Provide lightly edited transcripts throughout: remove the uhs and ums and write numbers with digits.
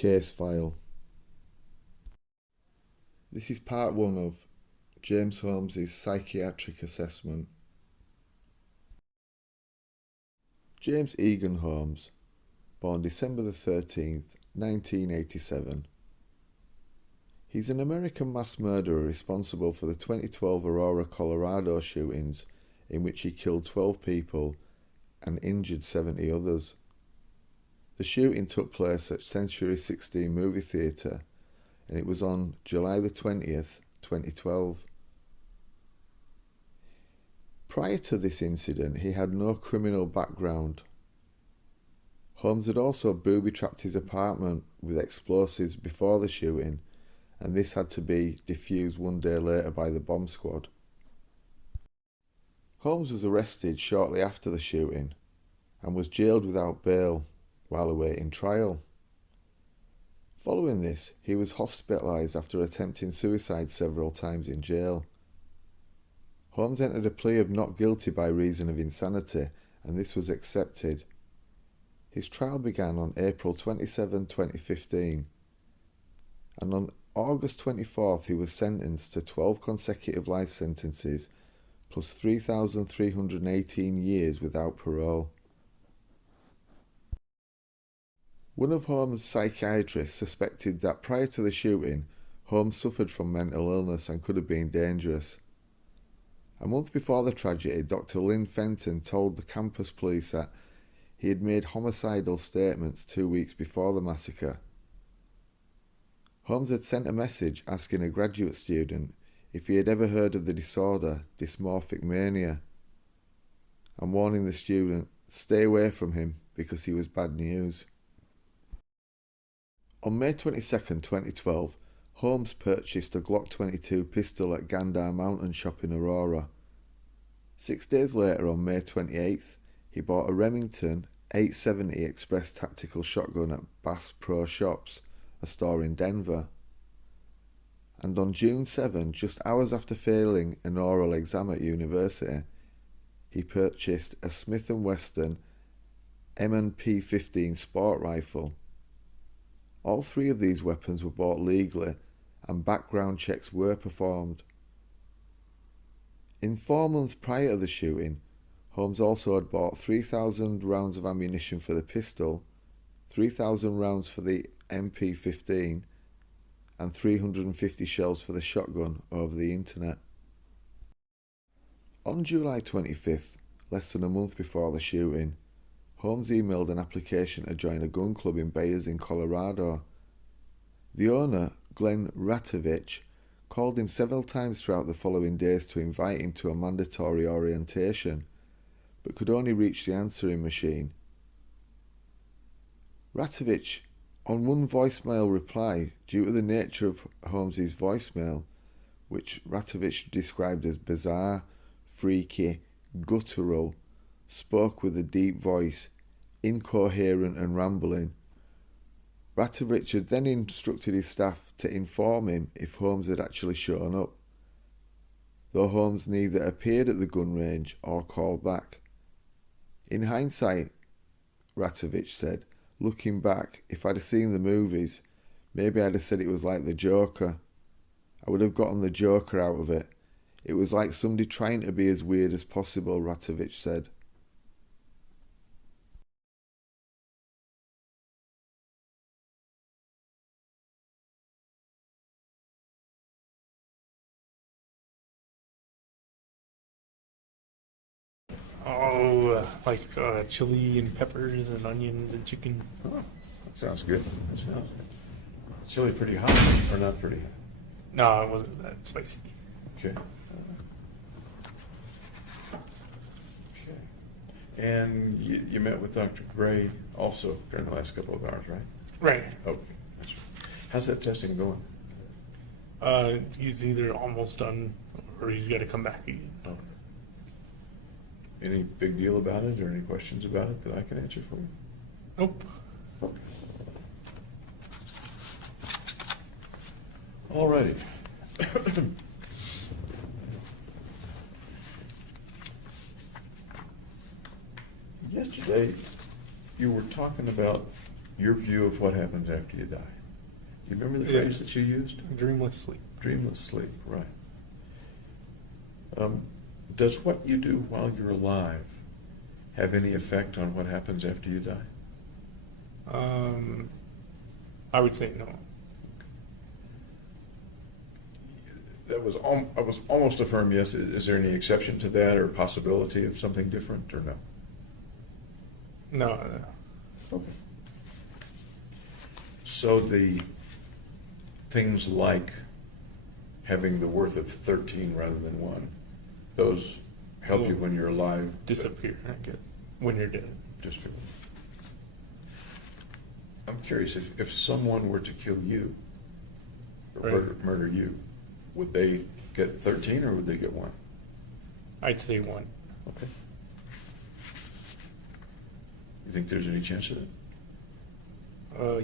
Case file. This is part 1 of James Holmes' psychiatric assessment. James Egan Holmes, born December the 13th, 1987. He's an American mass murderer responsible for the 2012 Aurora, Colorado shootings, in which he killed 12 people and injured 70 others. The shooting took place at Century 16 movie theatre, and it was on July the 20th, 2012. Prior to this incident, he had no criminal background. Holmes had also booby-trapped his apartment with explosives before the shooting, and this had to be defused one day later by the bomb squad. Holmes was arrested shortly after the shooting and was jailed without bail while awaiting trial. Following this, he was hospitalized after attempting suicide several times in jail. Holmes entered a plea of not guilty by reason of insanity, and this was accepted. His trial began on April 27, 2015, and on August 24th he was sentenced to 12 consecutive life sentences plus 3,318 years without parole. One of Holmes' psychiatrists suspected that prior to the shooting, Holmes suffered from mental illness and could have been dangerous. A month before the tragedy, Dr. Lynn Fenton told the campus police that he had made homicidal statements 2 weeks before the massacre. Holmes had sent a message asking a graduate student if he had ever heard of the disorder dysmorphic mania, and warning the student stay away from him because he was bad news. On May 22, 2012, Holmes purchased a Glock 22 pistol at Gandar Mountain Shop in Aurora. 6 days later, on May 28th, he bought a Remington 870 Express tactical shotgun at Bass Pro Shops, a store in Denver. And on June 7, just hours after failing an oral exam at university, he purchased a Smith & Wesson M&P 15 sport rifle. All 3 of these weapons were bought legally, and background checks were performed. In 4 months prior to the shooting, Holmes also had bought 3,000 rounds of ammunition for the pistol, 3,000 rounds for the MP15, and 350 shells for the shotgun over the internet. On July 25th, less than a month before the shooting, Holmes emailed an application to join a gun club in Bayers in Colorado. The owner, Glenn Ratovich, called him several times throughout the following days to invite him to a mandatory orientation, but could only reach the answering machine. Ratovich, on one voicemail reply, due to the nature of Holmes's voicemail, which Ratovich described as bizarre, freaky, guttural, spoke with a deep voice, incoherent and rambling. Ratovich had then instructed his staff to inform him if Holmes had actually shown up, though Holmes neither appeared at the gun range or called back. In hindsight, Ratovich said, looking back, if I'd have seen the movies, maybe I'd have said it was like the Joker. I would have gotten the Joker out of it. It was like somebody trying to be as weird as possible, Ratovich said. Oh, like chili and peppers and onions and chicken. Oh, that sounds good. That sounds good. Chili pretty hot or not pretty hot? No, it wasn't that spicy. Okay. Okay. And you met with Dr. Gray also during the last couple of hours, right? Right. Okay. That's right. How's that testing going? He's either almost done or he's got to come back again. Okay. Any big deal about it or any questions about it that I can answer for you? Nope. Okay. All righty. Yesterday, you were talking about your view of what happens after you die. You remember the phrase that you used? Dreamless sleep. Dreamless sleep, right. Does what you do while you're alive have any effect on what happens after you die? I would say no. That was I was almost a firm yes. Is there any exception to that or possibility of something different or no? No. Okay. So the things like having the worth of 13 rather than 1, those help you when you're alive. Disappear, I guess, when you're dead. Disappear. I'm curious, if someone were to kill you, or Right. murder you, would they get 13 or would they get 1? I'd say 1. Okay. You think there's any chance of it?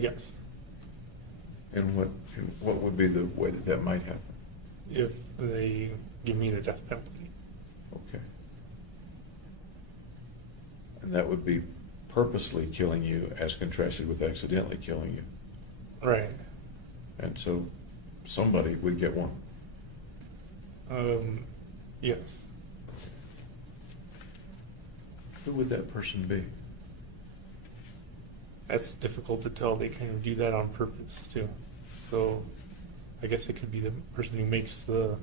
Yes. And what would be the way that might happen? If they give me the death penalty. Okay. And that would be purposely killing you as contrasted with accidentally killing you. Right. And so somebody would get 1. Yes. Who would that person be? That's difficult to tell. They kind of do that on purpose too. So I guess it could be the person who makes the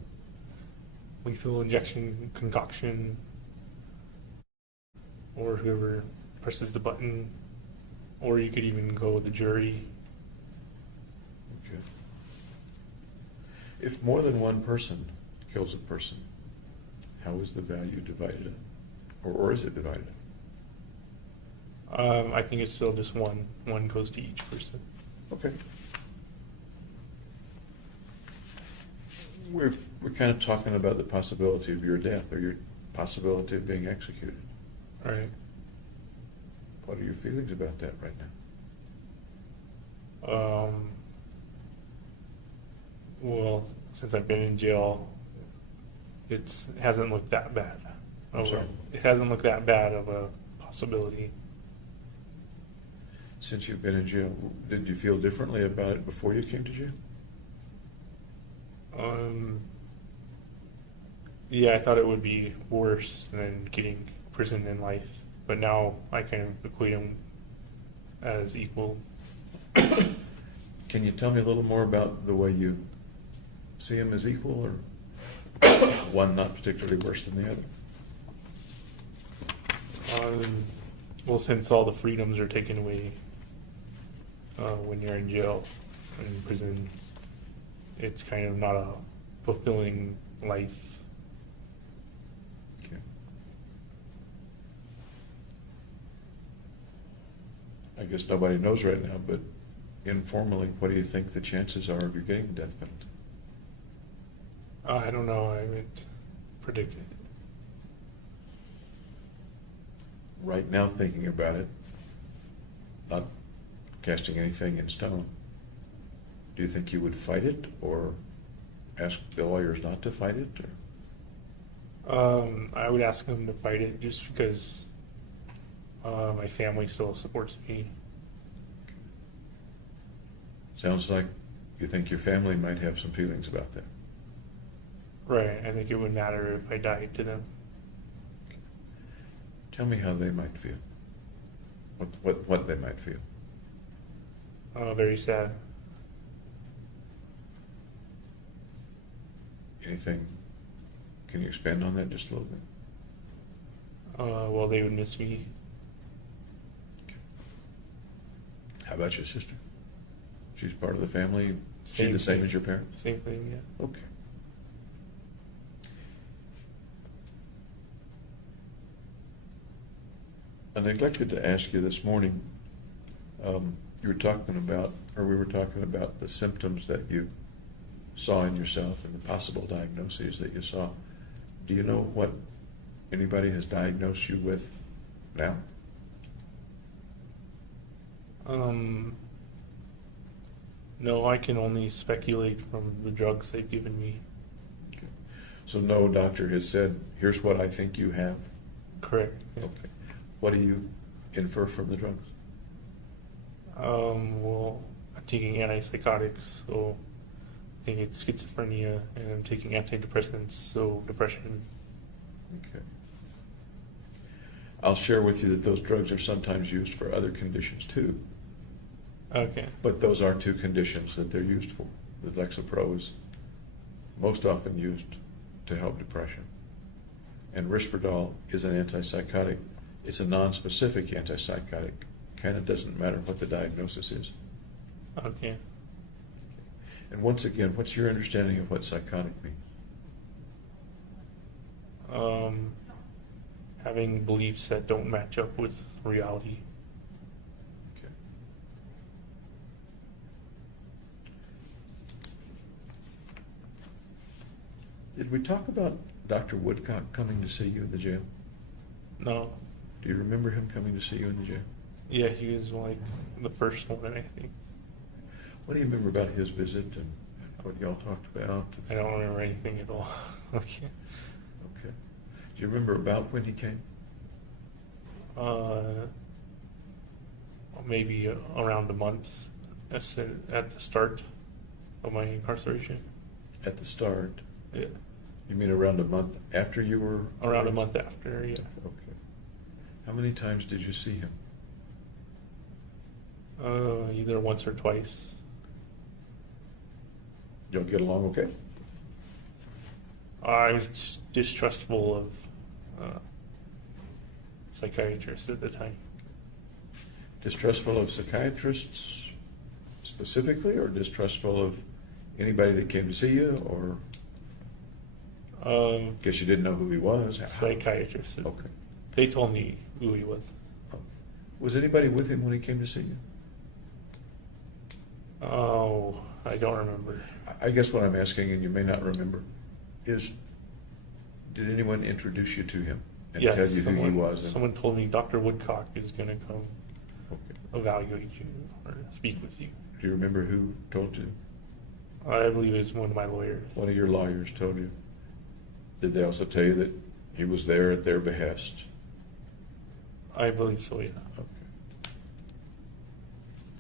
lethal injection concoction, or whoever presses the button, or you could even go with the jury. Okay. If more than one person kills a person, how is the value divided? Or is it divided? I think it's still just one. One goes to each person. Okay. We're kind of talking about the possibility of your death or your possibility of being executed. All right. What are your feelings about that right now? Well, since I've been in jail, it hasn't looked that bad. I'm sorry? It hasn't looked that bad of a possibility. Since you've been in jail, did you feel differently about it before you came to jail? Yeah, I thought it would be worse than getting prison in life, but now I kind of equate them as equal. Can you tell me a little more about the way you see them as equal, or one not particularly worse than the other? Well, since all the freedoms are taken away when you're in jail and in prison, it's kind of not a fulfilling life. Okay. I guess nobody knows right now, but informally, what do you think the chances are of you getting the death penalty? I don't know. I haven't predicted it. Right now, thinking about it, not casting anything in stone, do you think you would fight it or ask the lawyers not to fight it? Or? I would ask them to fight it just because my family still supports me. Sounds like you think your family might have some feelings about that. Right. I think it would matter if I died to them. Tell me how they might feel. What they might feel. Very sad. Anything? Can you expand on that just a little bit? Well, they would miss me. Okay. How about your sister? She's part of the family. She the same thing. as your parents? Same thing, yeah. Okay. I neglected to ask you this morning, you were talking about, or we were talking about the symptoms that you saw in yourself and the possible diagnoses that you saw. Do you know what anybody has diagnosed you with now? No, I can only speculate from the drugs they've given me. Okay. So no doctor has said, here's what I think you have? Correct. Yeah. Okay. What do you infer from the drugs? Well, I'm taking antipsychotics, so I think it's schizophrenia, and I'm taking antidepressants, so depression. Okay. I'll share with you that those drugs are sometimes used for other conditions too, Okay. but those are two conditions that they're used for. The Lexapro is most often used to help depression. And Risperdal is an antipsychotic. It's a non-specific antipsychotic. Kind of doesn't matter what the diagnosis is. Okay. And once again, what's your understanding of what psychotic means? Having beliefs that don't match up with reality. Okay. Did we talk about Dr. Woodcock coming to see you in the jail? No. Do you remember him coming to see you in the jail? Yeah, he was like the first one, I think. What do you remember about his visit and what y'all talked about? I don't remember anything at all. Okay. Okay. Do you remember about when he came? Maybe around a month at the start of my incarceration. At the start? Yeah. You mean around a month after you were? Around a arrested? month after, yeah. Okay. How many times did you see him? Either once or twice. Y'all get along okay? I was distrustful of psychiatrists at the time. Distrustful of psychiatrists specifically, or distrustful of anybody that came to see you, or guess you didn't know who he was? Psychiatrists. Okay. They told me who he was. Was anybody with him when he came to see you? Oh, I don't remember. I guess what I'm asking, and you may not remember, is did anyone introduce you to him and Yes, tell you who he was? And, someone told me Dr. Woodcock is going to come okay. evaluate you or speak with you. Do you remember who told you? I believe it was one of my lawyers. One of your lawyers told you. Did they also tell you that he was there at their behest? I believe so, yeah. Okay.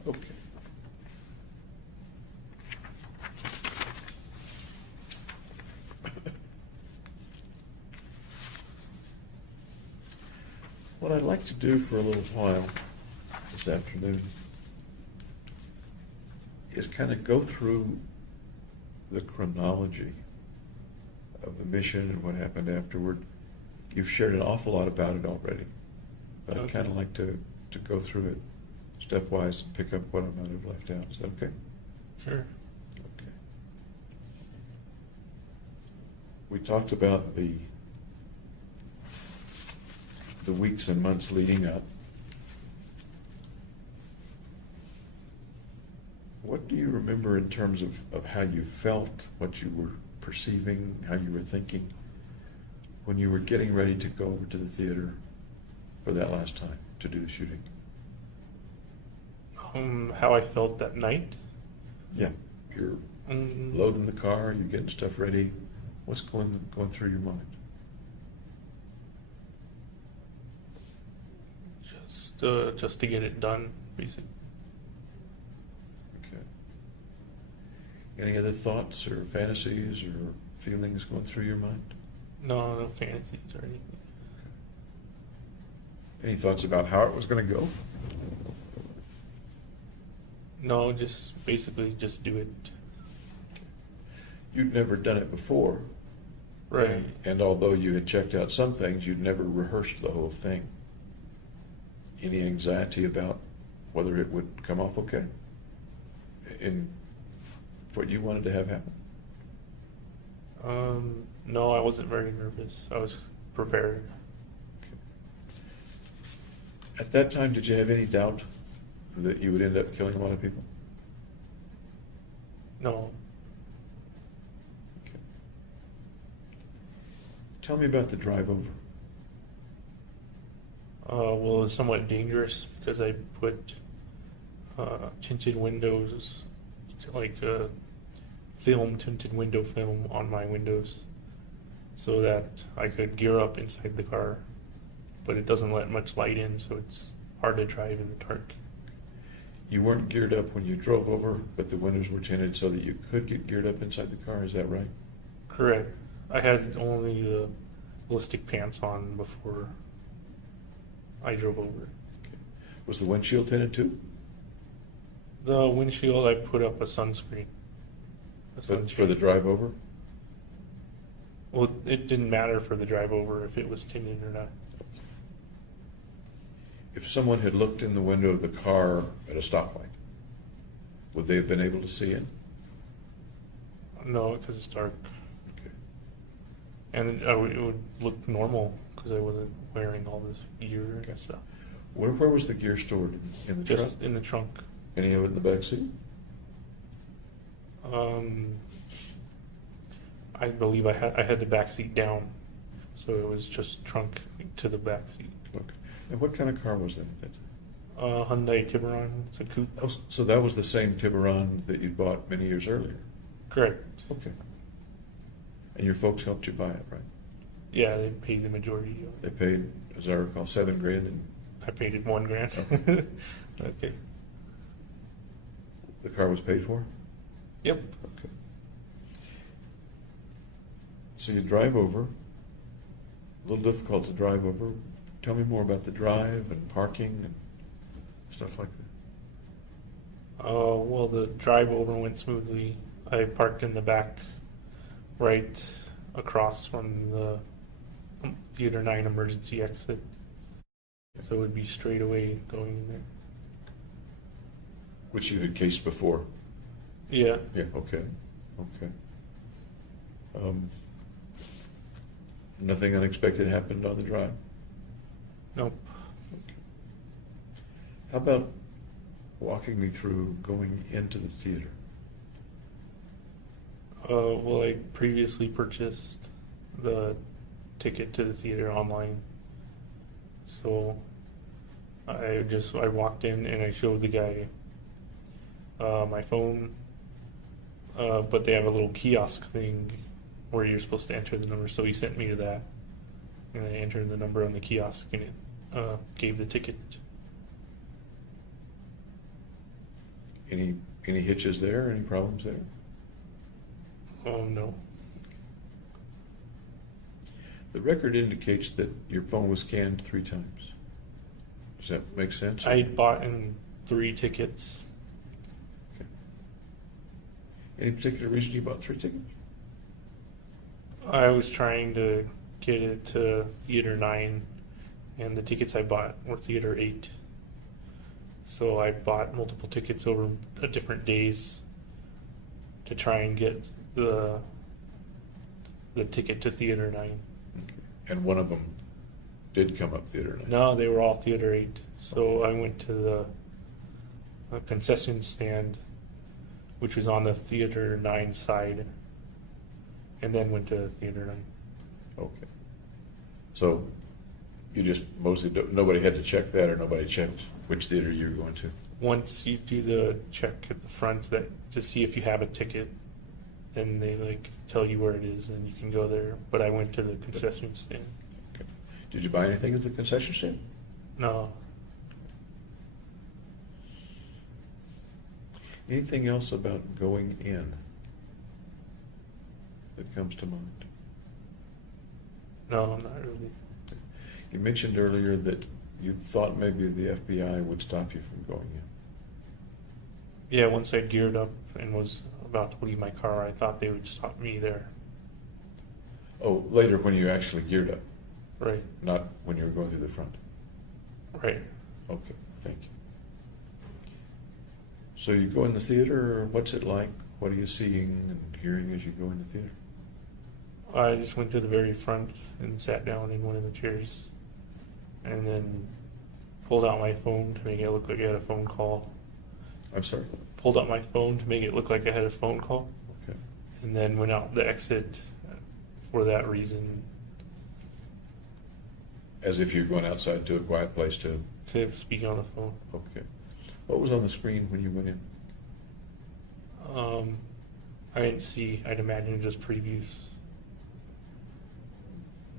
Okay. What I'd like to do for a little while this afternoon is kind of go through the chronology of the mission and what happened afterward. You've shared an awful lot about it already, but I'd Okay. kind of like to go through it stepwise and pick up what I might have left out. Is that okay? Sure. Okay. We talked about the weeks and months leading up. What do you remember in terms of how you felt, what you were perceiving, how you were thinking when you were getting ready to go over to the theater for that last time to do the shooting? How I felt that night? Yeah. You're Um, loading the car, you're getting stuff ready. What's going through your mind? Just to get it done, basically. Okay. Any other thoughts or fantasies or feelings going through your mind? No fantasies or anything. Any thoughts about how it was going to go? No, just basically just do it. You'd never done it before. Right. And although you had checked out some things, you'd never rehearsed the whole thing. Any anxiety about whether it would come off okay in what you wanted to have happen? No, I wasn't very nervous. I was prepared. Okay. At that time, did you have any doubt that you would end up killing a lot of people? No. Okay. Tell me about the drive over. Well, it was somewhat dangerous because I put tinted windows, like tinted window film on my windows so that I could gear up inside the car, but it doesn't let much light in, so it's hard to drive in the dark. You weren't geared up when you drove over, but the windows were tinted so that you could get geared up inside the car. Is that right? Correct. I had only the ballistic pants on before I drove over. Okay. Was the windshield tinted too? The windshield, I put up a sunscreen. But for the drive over? Well, it didn't matter for the drive over if it was tinted or not. If someone had looked in the window of the car at a stoplight, would they have been able to see it? No, because it's dark. Okay. And it would look normal because I wasn't wearing all this gear and stuff. Where was the gear stored? In the trunk? Just in the trunk. Any of it in the back seat? I believe I had the back seat down, so it was just trunk to the back seat. Okay. And what kind of car was that? Hyundai Tiburon. It's a coupe. Oh, so that was the same Tiburon that you'd bought many years earlier? Correct. Okay. And your folks helped you buy it, right? Yeah, they paid the majority of it. They paid, as I recall, $7,000 and I paid it $1,000. Okay. Okay. the car was paid for? Yep. Okay. So you drive over. A little difficult to drive over. Tell me more about the drive and parking and stuff like that. Well, the drive over went smoothly. I parked in the back, right across from the Theater 9 emergency exit. So it would be straight away going in there. Which you had cased before? Yeah. Yeah, okay. Okay. Nothing unexpected happened on the drive? Nope. Okay. How about walking me through going into the theater? Well, I previously purchased the ticket to the theater online. So I walked in and I showed the guy my phone, but they have a little kiosk thing where you're supposed to enter the number. So he sent me to that, and I entered the number on the kiosk, and it gave the ticket. Any hitches there? Any problems there? Oh no. The record indicates that your phone was scanned 3 times. Does that make sense? I bought in 3 tickets. Okay. Any particular reason you bought 3 tickets? I was trying to get it to Theater 9, and the tickets I bought were Theater 8. So I bought multiple tickets over different days to try and get the ticket to Theater 9. Okay. And one of them did come up Theater 9? No, they were all Theater 8. So I went to the concession stand, which was on the Theater 9 side, and then went to Theater 9. Okay. So you just mostly, nobody had to check that, or nobody checked which theater you were going to? Once you do the check at the front to see if you have a ticket, then they tell you where it is and you can go there. But I went to the concession stand. Okay. Did you buy anything at the concession stand? No. Anything else about going in that comes to mind? No, not really. You mentioned earlier that you thought maybe the FBI would stop you from going in. Yeah, once I geared up and was about to leave my car, I thought they would stop me there. Oh, later when you actually geared up, Right. not when you were going through the front. Right. Okay, thank you. So you go in the theater, what's it like? What are you seeing and hearing as you go in the theater? I just went to the very front and sat down in one of the chairs, and then pulled out my phone to make it look like I had a phone call. I'm sorry? Pulled out my phone to make it look like I had a phone call, Okay. and then went out the exit for that reason, As if you're going outside to a quiet place to... to speak on the phone. Okay. What was on the screen when you went in? I didn't see. I'd imagine just previews.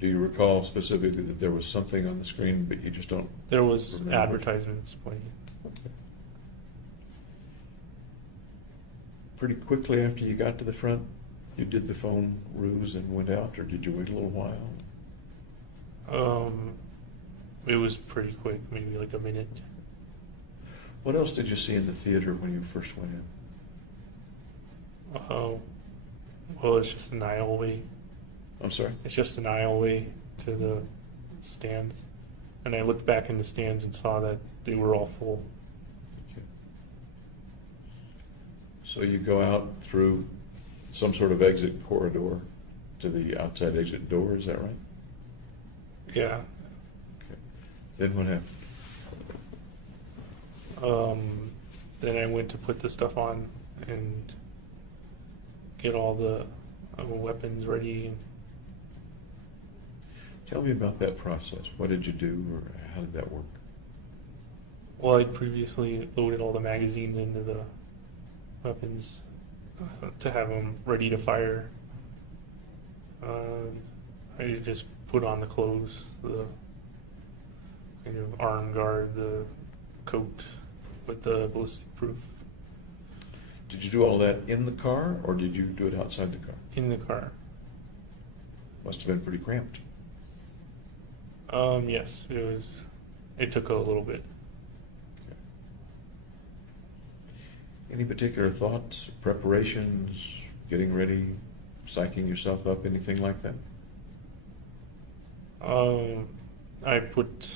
Do you recall specifically that there was something on the screen, but you just don't... There was Remember. advertisements playing. Okay. pretty quickly after you got to the front, you did the phone ruse and went out, or did you wait a little while? It was pretty quick, maybe like a minute. What else did you see in the theater when you first went in? Well, it's just an aisleway. I'm sorry? It's just an aisleway to the stands. And I looked back in the stands and saw that they were all full. Okay. So you go out through some sort of exit corridor to the outside exit door, is that right? Yeah. Okay. Then what happened? Then I went to put the stuff on and get all the weapons ready. Tell me about that process. What did you do, or how did that work? Well, I'd previously loaded all the magazines into the weapons to have them ready to fire. I just put on the clothes, the kind of arm guard, the coat with the ballistic proof. Did you do all that in the car, or did you do it outside the car? In the car. Must have been pretty cramped. Yes, it was. It took a little bit. Okay. Any particular thoughts, preparations, getting ready, psyching yourself up, anything like that? I put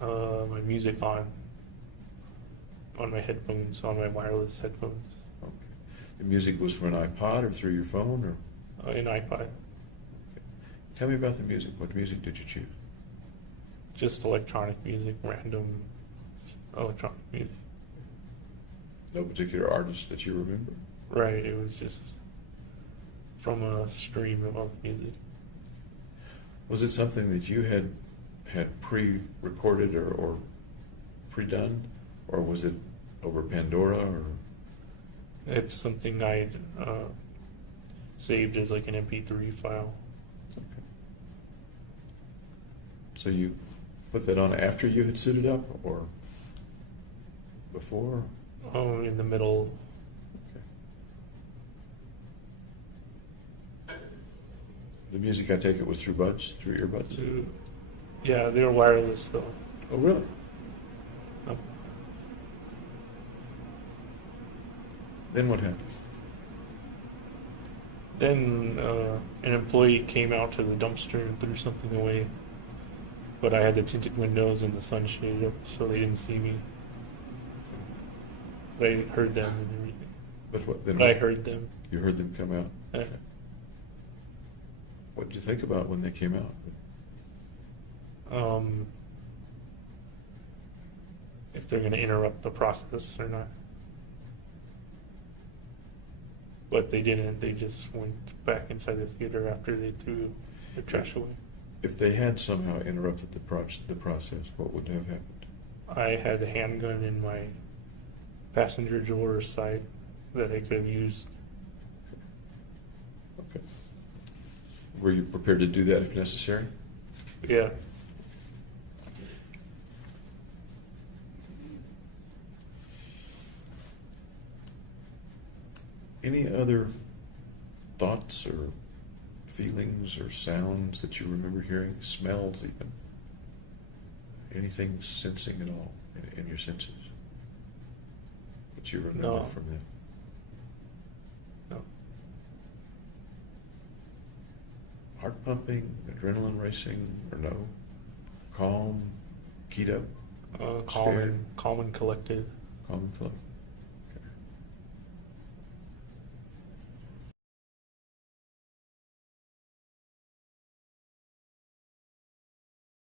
my music on my headphones, on my wireless headphones. Okay. The music was from an iPod or through your phone, or? An iPod. Tell me about the music. What music did you choose? Just electronic music, random electronic music. No particular artist that you remember? Right, it was just from a stream of music. Was it something that you had pre-recorded or pre-done, or was it over Pandora? Or It's something I'd saved as like an MP3 file. okay. So you put that on after you had suited up, or before? In the middle. Okay. The music, I take it, was through buds, through earbuds? Yeah, they were wireless though. Oh, really? Oh. Then what happened? Then an employee came out to the dumpster and threw something away, but I had the tinted windows and the sun shaded up, so they didn't see me. But I heard them and everything. But what? Then But I what? heard them. You heard them come out? Uh, What did you think about when they came out? If they're going to interrupt the process or not. But they didn't. They just went back inside the theater after they threw the trash away. If they had somehow interrupted the process, what would have happened? I had a handgun in my passenger door side that I could have used. Okay. Were you prepared to do that if necessary? Yeah. Any other thoughts or feelings or sounds that you remember hearing? Smells even? Anything sensing at all in your senses that you remember No. from that? No. Heart pumping, adrenaline racing, or no? Calm, keyed up, Calm Scared. and collected. calm and collected?